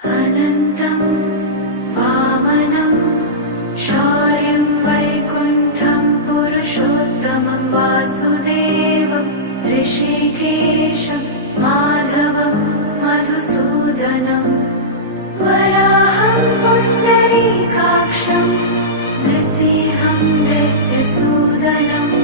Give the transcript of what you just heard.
अनन्तं वामनं शौर्यं वैकुण्ठं पुरुषोत्तमं वासुदेवं ऋषिकेशं माधवं मधुसूदनं वराहं पुण्डरीकाक्षं नृसिंहं दैत्यसूदनं